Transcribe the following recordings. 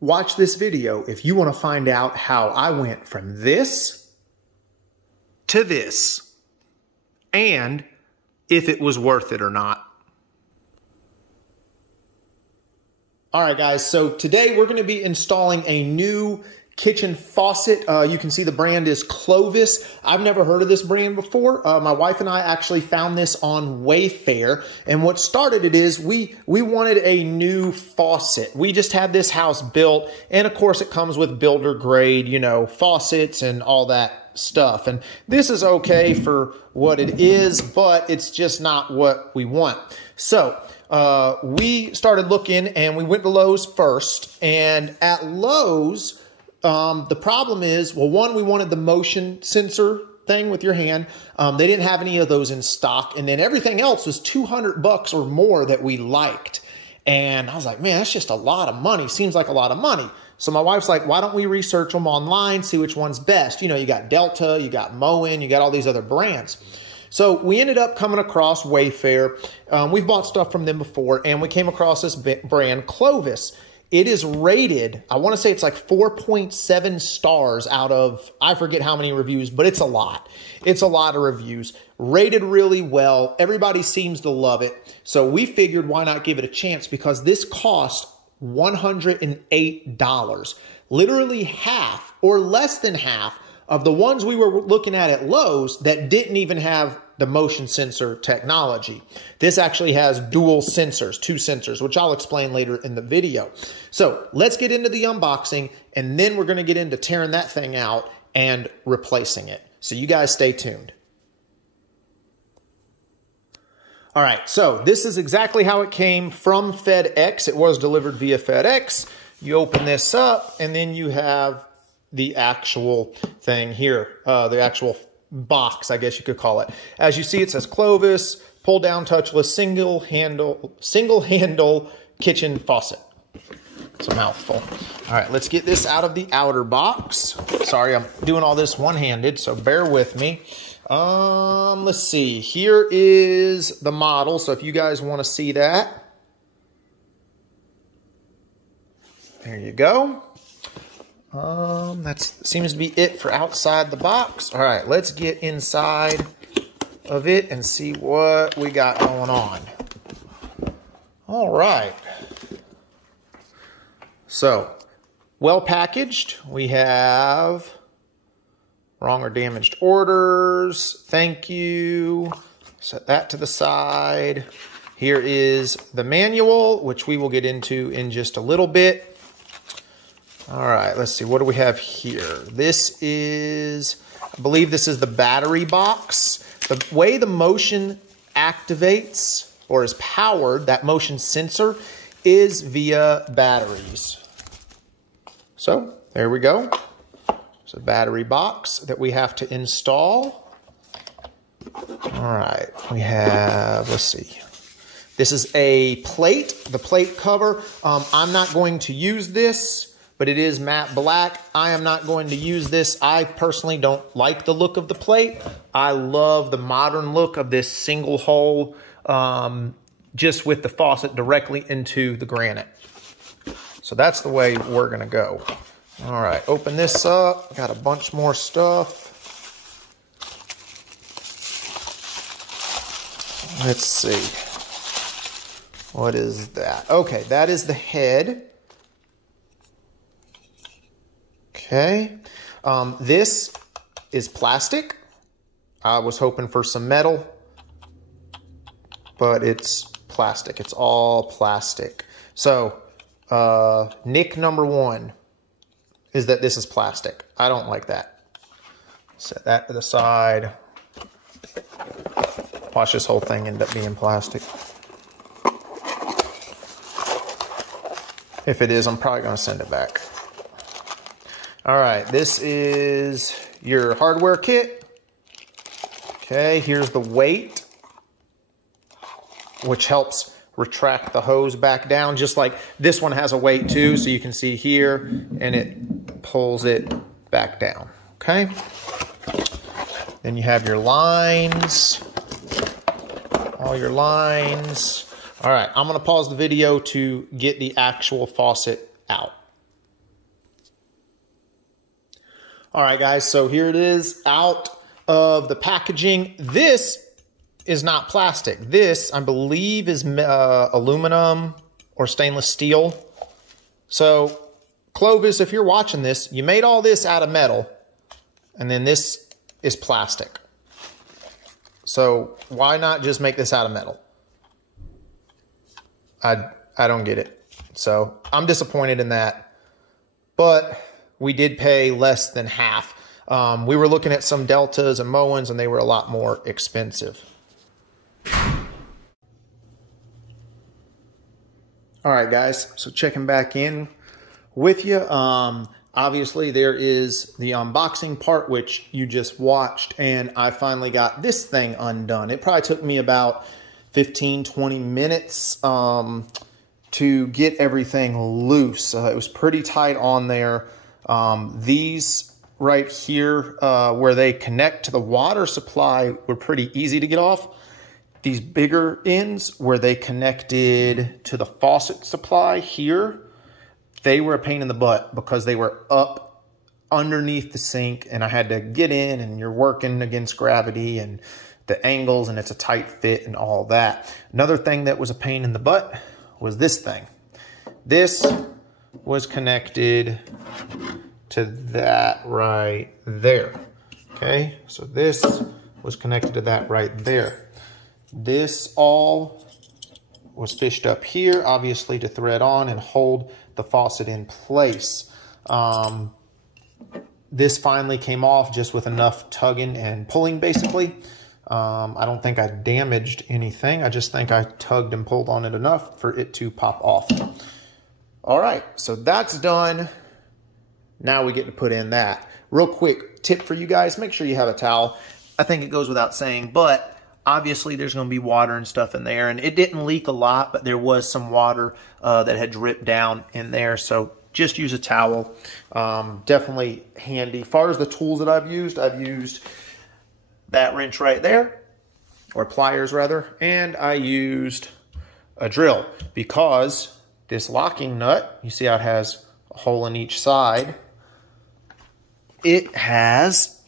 Watch this video if you want to find out how I went from this to this, and if it was worth it or not. All right, guys, so today we're going to be installing a new kitchen faucet. You can see the brand is Clovis. I've never heard of this brand before. My wife and I actually found this on Wayfair. And what started it is we wanted a new faucet. We just had this house built. And of course it comes with builder grade, you know, faucets and all that stuff. And this is okay for what it is, but it's just not what we want. So we started looking and we went to Lowe's first. And at Lowe's, the problem is, well, one, we wanted the motion sensor thing with your hand. They didn't have any of those in stock. And then everything else was $200 or more that we liked. And I was like, man, that's just a lot of money. Seems like a lot of money. So my wife's like, why don't we research them online, see which one's best? You know, you got Delta, you got Moen, you got all these other brands. So we ended up coming across Wayfair. We've bought stuff from them before, and we came across this brand, Clovis. It is rated, I want to say it's like 4.7 stars out of, I forget how many reviews, but it's a lot. It's a lot of reviews. Rated really well. Everybody seems to love it. So we figured why not give it a chance, because this cost $108. Literally half or less than half of the ones we were looking at Lowe's that didn't even have the motion sensor technology. This actually has dual sensors, 2 sensors, which I'll explain later in the video. So let's get into the unboxing, and then we're gonna get into tearing that thing out and replacing it. So you guys stay tuned. All right, so this is exactly how it came from FedEx. It was delivered via FedEx. You open this up, and then you have the actual thing here, the actual box, I guess you could call it. As you see, it says Clovis, pull down touchless, single handle kitchen faucet. It's a mouthful. All right, let's get this out of the outer box. Sorry, I'm doing all this one-handed, so bear with me. Let's see. Here is the model, so if you guys want to see that. There you go. That seems to be it for outside the box. All right, let's get inside of it and see what we got going on. All right. So, well packaged. We have wrong or damaged orders. Thank you. Set that to the side. Here is the manual, which we will get into in just a little bit. All right, let's see. What do we have here? This is, I believe this is the battery box. The way the motion activates or is powered, that motion sensor, is via batteries. So there we go. It's a battery box that we have to install. All right, we have, let's see. This is a plate, the plate cover. I'm not going to use this, but it is matte black. I am not going to use this. I personally don't like the look of the plate. I love the modern look of this single hole, just with the faucet directly into the granite. So that's the way we're gonna go. All right, open this up. Got a bunch more stuff. Let's see. What is that? Okay, that is the head. Okay, this is plastic. I was hoping for some metal, but it's plastic. It's all plastic. So, nick number 1 is that this is plastic. I don't like that. Set that to the side. Watch this whole thing end up being plastic. If it is, I'm probably gonna send it back. All right, this is your hardware kit. Okay, here's the weight, which helps retract the hose back down, just like this one has a weight too, so you can see here, and it pulls it back down, okay? Then you have your lines, all your lines. All right, I'm gonna pause the video to get the actual faucet out. All right, guys, so here it is out of the packaging. This is not plastic. This, I believe, is aluminum or stainless steel. So, Clovis, if you're watching this, you made all this out of metal, and then this is plastic. So, why not just make this out of metal? I don't get it. So, I'm disappointed in that. But we did pay less than half. We were looking at some Deltas and Moens, and they were a lot more expensive. All right, guys, so checking back in with you. Obviously, there is the unboxing part, which you just watched, and I finally got this thing undone. It probably took me about 15, 20 minutes to get everything loose. It was pretty tight on there. These right here, where they connect to the water supply, were pretty easy to get off. These bigger ends where they connected to the faucet supply here, they were a pain in the butt because they were up underneath the sink and I had to get in, and you're working against gravity and the angles, and it's a tight fit and all that. Another thing that was a pain in the butt was this thing. This was connected to that right there. Okay, so this was connected to that right there. This all was fished up here, obviously, to thread on and hold the faucet in place. This finally came off just with enough tugging and pulling, basically. I don't think I damaged anything. I just think I tugged and pulled on it enough for it to pop off. All right, so that's done. Now we get to put in that. Real quick tip for you guys, make sure you have a towel. I think it goes without saying, but obviously there's going to be water and stuff in there, and it didn't leak a lot, but there was some water that had dripped down in there, so just use a towel. Definitely handy. As far as the tools that I've used that wrench right there, or pliers rather, and I used a drill because this locking nut, you see how it has a hole in each side, it has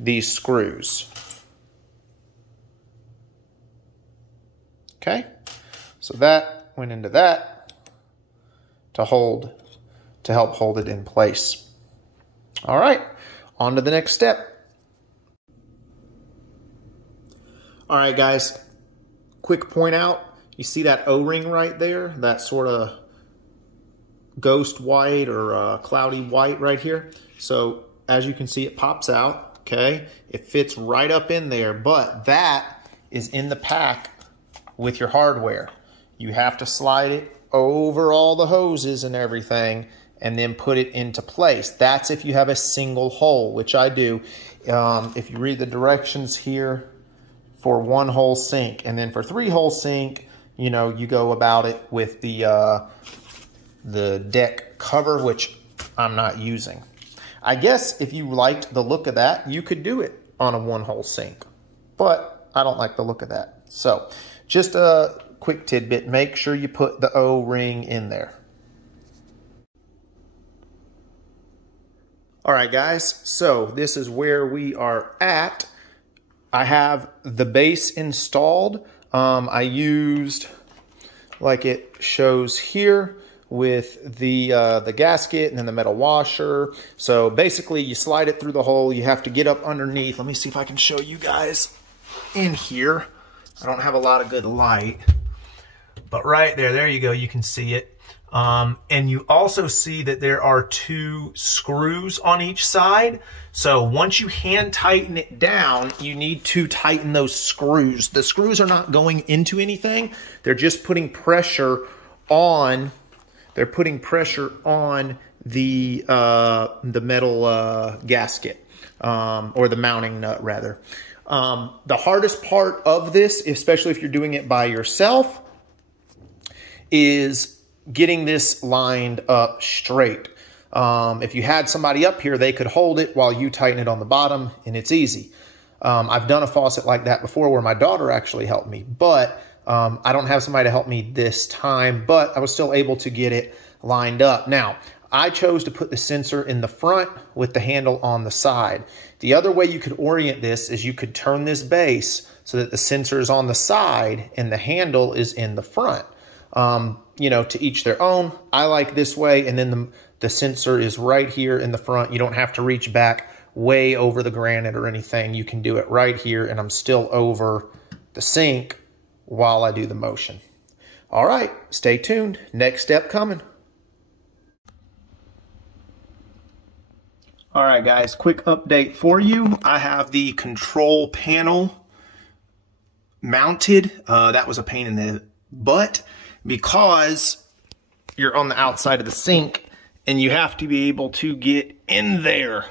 these screws. Okay, so that went into that to help hold it in place. All right, on to the next step. All right, guys, quick point out, you see that O-ring right there, that sort of ghost white or cloudy white right here. So as you can see, it pops out. Okay, it fits right up in there, but that is in the pack with your hardware. You have to slide it over all the hoses and everything and then put it into place. That's if you have a single hole, which I do. If you read the directions here for 1-hole sink, and then for 3-hole sink, you know, you go about it with the deck cover, which I'm not using. I guess if you liked the look of that, you could do it on a 1-hole sink, but I don't like the look of that. So just a quick tidbit, make sure you put the O-ring in there. All right, guys, so this is where we are at. I have the base installed. I used, like it shows here, with the gasket and then the metal washer. So basically you slide it through the hole. You have to get up underneath. Let me see if I can show you guys in here. I don't have a lot of good light, but right there you go. You can see it. And you also see that there are 2 screws on each side. So once you hand tighten it down, you need to tighten those screws. The screws are not going into anything. They're just putting pressure on. They're putting pressure on the metal gasket, or the mounting nut rather. The hardest part of this, especially if you're doing it by yourself, is getting this lined up straight. If you had somebody up here, they could hold it while you tighten it on the bottom, and it's easy. I've done a faucet like that before where my daughter actually helped me, but I don't have somebody to help me this time, but I was still able to get it lined up. Now, I chose to put the sensor in the front with the handle on the side. The other way you could orient this is you could turn this base so that the sensor is on the side and the handle is in the front. You know, to each their own. I like this way, and then the sensor is right here in the front. You don't have to reach back way over the granite or anything. You can do it right here, and I'm still over the sink while I do the motion. All right, stay tuned. Next step coming. All right, guys, quick update for you. I have the control panel mounted. That was a pain in the butt because you're on the outside of the sink and you have to be able to get in there.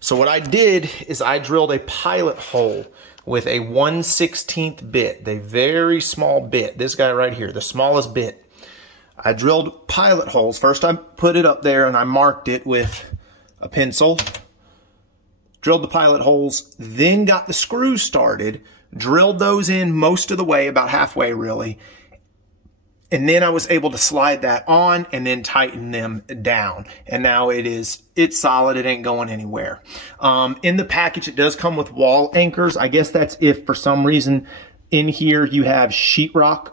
So what I did is I drilled a pilot hole with a 1/16 bit, a very small bit. This guy right here, the smallest bit. I drilled pilot holes. First I put it up there and I marked it with a pencil. Drilled the pilot holes, then got the screws started, drilled those in most of the way, about halfway really. And then I was able to slide that on and then tighten them down. And now it's solid. It ain't going anywhere. In the package, it does come with wall anchors. I guess that's if for some reason in here you have sheetrock.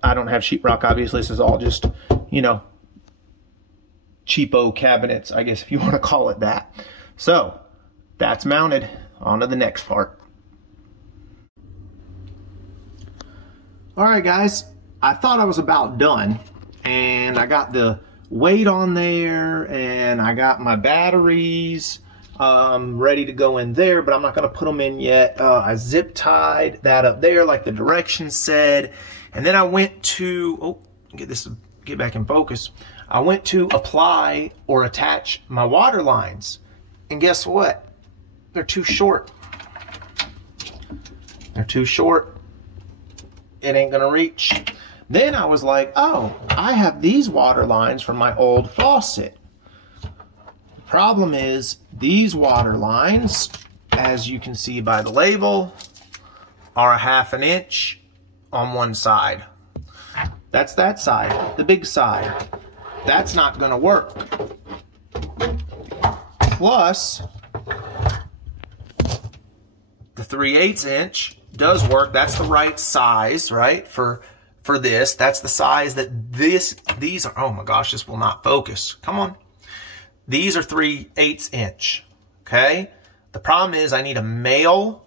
I don't have sheetrock, obviously. This is all just, you know, cheapo cabinets, I guess if you want to call it that. So that's mounted. On to the next part. All right, guys. I thought I was about done, and I got the weight on there, and I got my batteries ready to go in there, but I'm not going to put them in yet. I zip tied that up there like the directions said, and then I went to, get back in focus. I went to apply or attach my water lines, and guess what? They're too short. They're too short. It ain't going to reach. Then I was like, oh, I have these water lines from my old faucet. The problem is these water lines, as you can see by the label, are 1/2 inch on one side. That's that side, the big side. That's not going to work. Plus, the 3/8 inch does work. That's the right size, right, for this. That's the size that these are. Oh my gosh, this will not focus. Come on. These are 3/8 inch. Okay. The problem is I need a male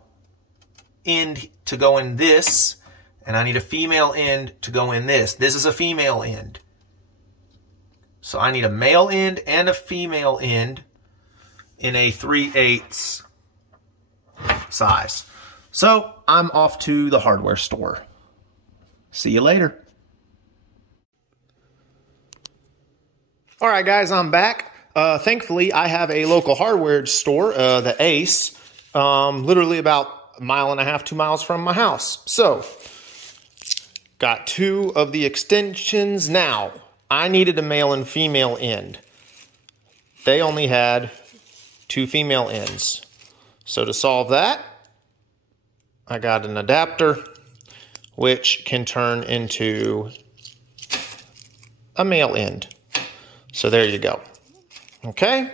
end to go in this, and I need a female end to go in this. This is a female end. So I need a male end and a female end in a 3/8 size. So I'm off to the hardware store. See you later. All right, guys, I'm back. Thankfully, I have a local hardware store, the Ace, literally about 1.5 miles, 2 miles from my house. So, got 2 of the extensions. Now, I needed a male and female end. They only had 2 female ends. So to solve that, I got an adapter, which can turn into a male end. So there you go. Okay,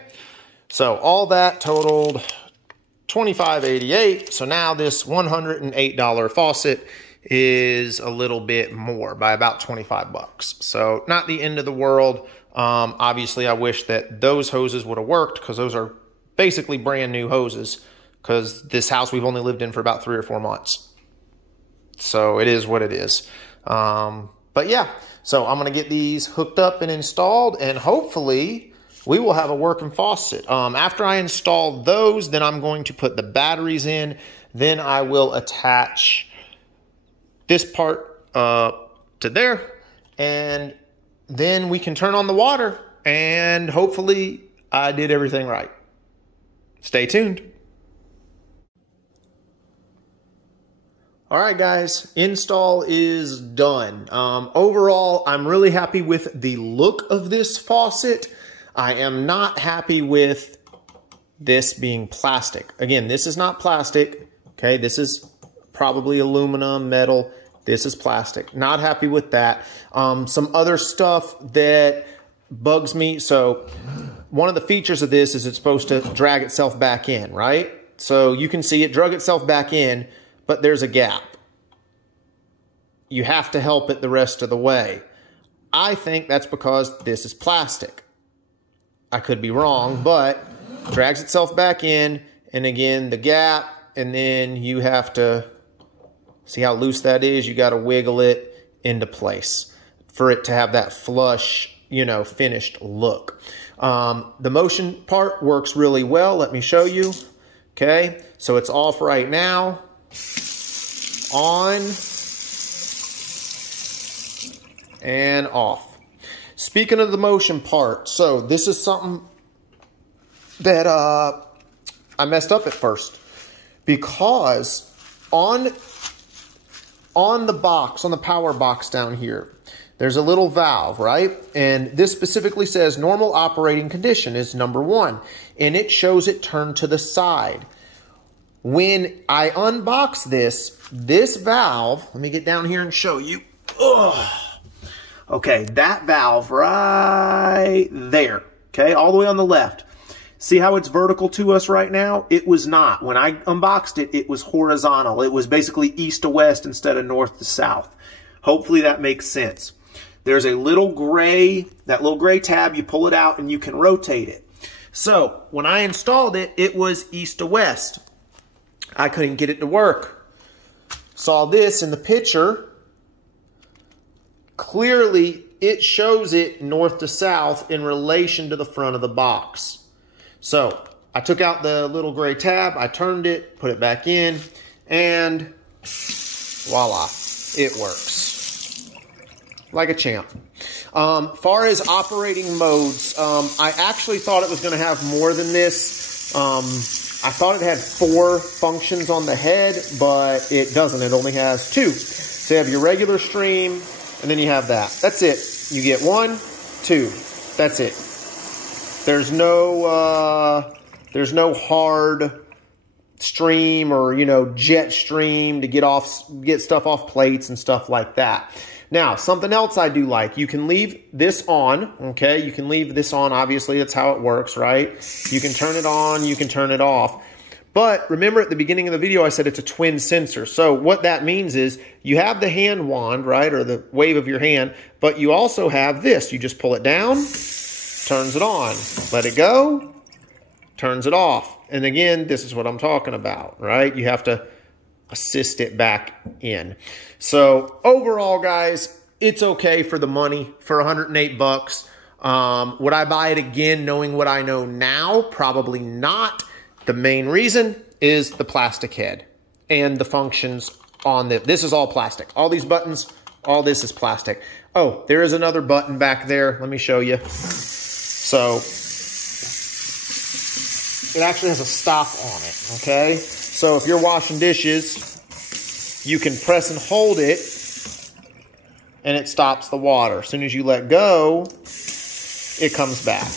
so all that totaled $25.88. So now this $108 faucet is a little bit more by about 25 bucks. So not the end of the world. Obviously, I wish that those hoses would have worked because those are basically brand new hoses because this house we've only lived in for about 3 or 4 months. So it is what it is. But yeah, so I'm going to get these hooked up and installed, and hopefully we will have a working faucet. After I install those, then I'm going to put the batteries in. Then I will attach this part to there, and then we can turn on the water, and hopefully I did everything right. Stay tuned. All right, guys, install is done. Overall, I'm really happy with the look of this faucet. I am not happy with this being plastic. Again, this is not plastic, okay? This is probably aluminum, metal. This is plastic. Not happy with that. Some other stuff that bugs me. So one of the features of this is it's supposed to drag itself back in, right? So you can see it drug itself back in, but there's a gap. You have to help it the rest of the way. I think that's because this is plastic. I could be wrong, but drags itself back in, and again, the gap, and then you have to see how loose that is. You got to wiggle it into place for it to have that flush, you know, finished look. The motion part works really well. Let me show you. Okay, so it's off right now. On and off. Speaking of the motion part, so this is something that I messed up at first, because on the box, on the power box down here, there's a little valve, right? And this specifically says normal operating condition is number 1, and it shows it turned to the side. When I unbox this valve, let me get down here and show you. Ugh. Okay, that valve right there, okay, all the way on the left. See how it's vertical to us right now? It was not. When I unboxed it, it was horizontal. It was basically east to west instead of north to south. Hopefully that makes sense. There's a little gray, that little gray tab, you pull it out and you can rotate it. So when I installed it, it was east to west. I couldn't get it to work. Saw this in the picture. Clearly, it shows it north to south in relation to the front of the box. So I took out the little gray tab, I turned it, put it back in, and voila, it works like a champ. Far as operating modes, I actually thought it was going to have more than this. I thought it had 4 functions on the head, but it doesn't. It only has 2. So you have your regular stream, and then you have that. That's it. You get 1, 2. That's it. There's no hard stream or, you know, jet stream to get stuff off plates and stuff like that. Now, something else I do like, you can leave this on, okay? You can leave this on, obviously, that's how it works, right? You can turn it on, you can turn it off. But remember at the beginning of the video, I said it's a twin sensor. So what that means is you have the hand wand, right, or the wave of your hand, but you also have this. You just pull it down, turns it on. Let it go, turns it off. And again, this is what I'm talking about, right? You have to assist it back in. So overall, guys, it's okay for the money, for 108 bucks. Would I buy it again knowing what I know now? Probably not. The main reason is the plastic head and the functions on this. This is all plastic. All these buttons, all this is plastic. Oh, there is another button back there. Let me show you. So it actually has a stop on it, okay? So if you're washing dishes, you can press and hold it and it stops the water. As soon as you let go, it comes back.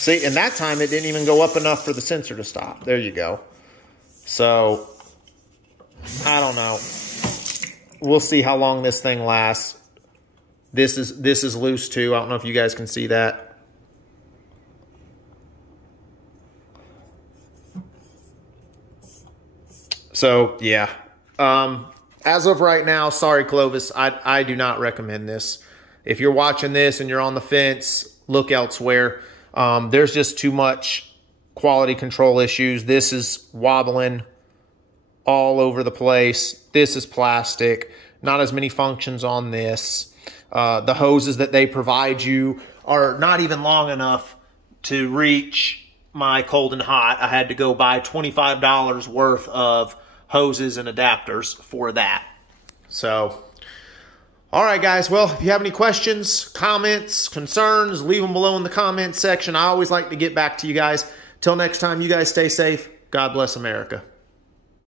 See, and that time it didn't even go up enough for the sensor to stop. There you go. So, I don't know. We'll see how long this thing lasts. This is loose too. I don't know if you guys can see that. So, yeah. As of right now, sorry, Clovis, I do not recommend this. If you're watching this and you're on the fence, look elsewhere. There's just too much quality control issues. This is wobbling all over the place. This is plastic. Not as many functions on this. The hoses that they provide you are not even long enough to reach my cold and hot. I had to go buy $25 worth of hoses and adapters for that. So, all right, guys. Well, if you have any questions, comments, concerns, leave them below in the comments section. I always like to get back to you guys. Till next time, you guys stay safe. God bless America.